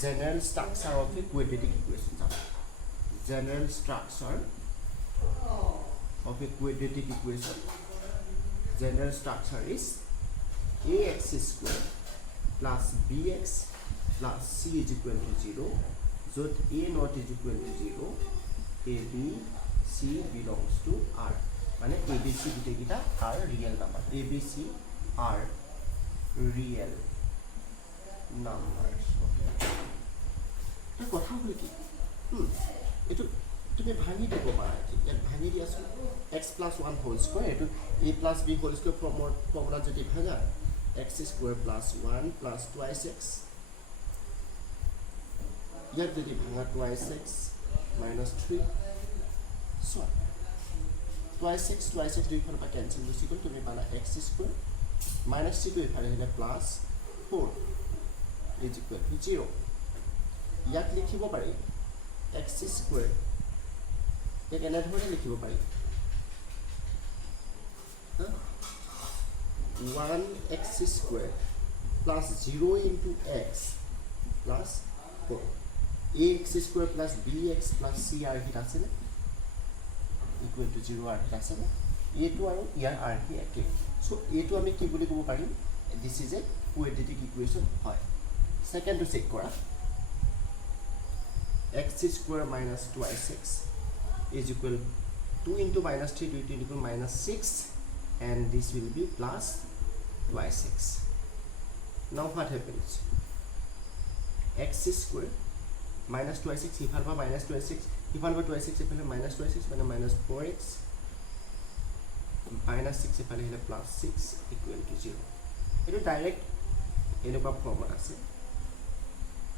general structure of a quadratic equation. General structure of a quadratic equation. General structure is ax square plus bx plus c is equal to 0. Jot a not is equal to 0. A b c belongs to R. মানে a b c গোটেইকেইটা r real number. a b c r real numbers. এটা কথা হল কি এটো তুমি ভাঙি দিব পাৰা ইয়াত ভাঙি দিয়াছো x plus 1 whole square এটো a plus b whole square formula যদি ভাঙা x square plus 1 plus twice x ইয়াত যদি ভাঙা twice x minus 3 so twice x দুইফালৰ পৰা কেনসেল গুচি গ'ল তুমি পালা x square minus 3 টো ইফালে হ'লে plus 4 is equal to 0 ইয়াত লিখিব পাৰি x square এক এনেধৰণে লিখিব পাৰি 1x square plus 0 into x plus 4 ax square plus bx plus c r হিত আছে নে equal to 0 r হিত আছে নে a2 আৰু ইয়াৰ r হি একে সো a2 আমি কি বুলি ক'ব পাৰিম this is a quadratic equation হয় সেকেন্ড টু চেক কৰা x square minus 2x is equal 2 into minus 3 2 into minus 6 and this will be plus 2x. Now what happens? X square minus 2x equal to minus 2x equal to 2x equal to minus 2x minus 4x minus 6 equal to plus 6 equal to 0. It is direct এনেকুৱা formula আছে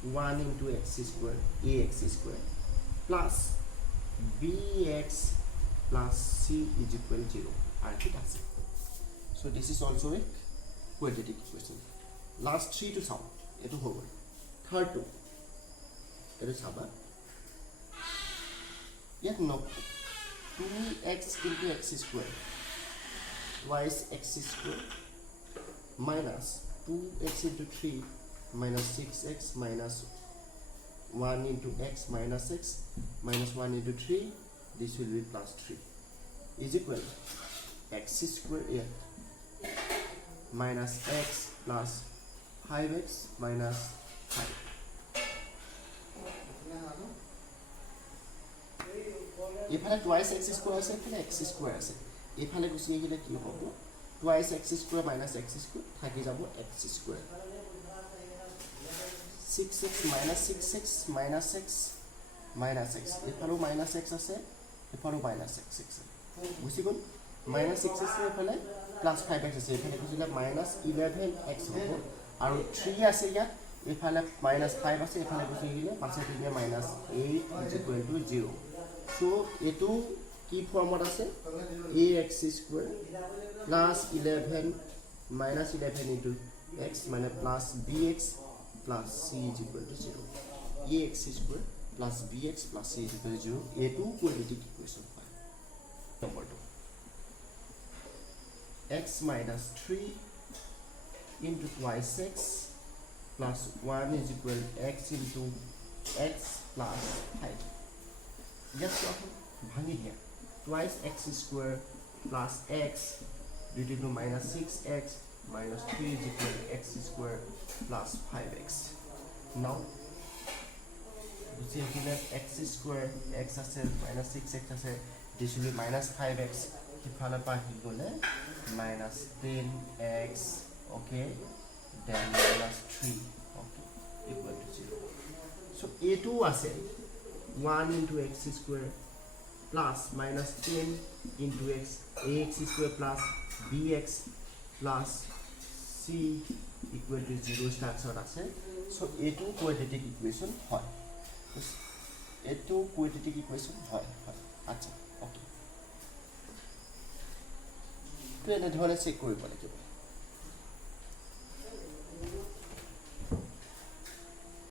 1 into x square ax square plus bx plus c is equal to 0 r ঠিক আছে so this is also a quadratic equation last 3 to solve এটো হ'ব third to এটো চাবা ইয়াত ন 2x into x square twice x square minus 2x into 3 minus 6x minus 1 into x minus x minus 1 into 3 this will be plus 3 is equal x square here minus x plus 5x minus 5 এফালে twice x square আছে এফালে x square আছে এফালে গুছি গিলে কি হ'ব twice x square minus x square থাকি যাব x square 6x minus 6x minus x minus x এফালো minus x আছে এফালো minus x আছে বুঝি গল minus 6x আছে এফালে plus 5x আছে এফালে গুছিলে minus 11x হ'ব আৰু 3 আছে ইয়াত এফালে minus 5 আছে এফালে গুছি গিলে পাছে দিলে minus 8 is equal to 0 so এটো কি ফৰ্মত আছে ax square plus 11 minus 11 into x minus plus bx plus c is equal to 0 ax square plus bx plus c is equal to 0 a2 quadratic equation number 2 x minus 3 into twice x plus 1 is equal to x into x plus 5 just bhangi here twice x square plus x divided to minus 6x minus 3 is equal to x square plus 5x. Now, you see here x square x is minus 6x is this will be minus 5x. If I minus 10x, okay, then minus 3, okay, equal to 0. So a2 was 1 into x square plus minus 10 into x ax square plus bx plus c equal to 0 structure আছে so a2 quadratic equation হয় a2 quadratic equation হয় আচ্ছা okay তো এনে ধৰণে check কৰিব লাগিব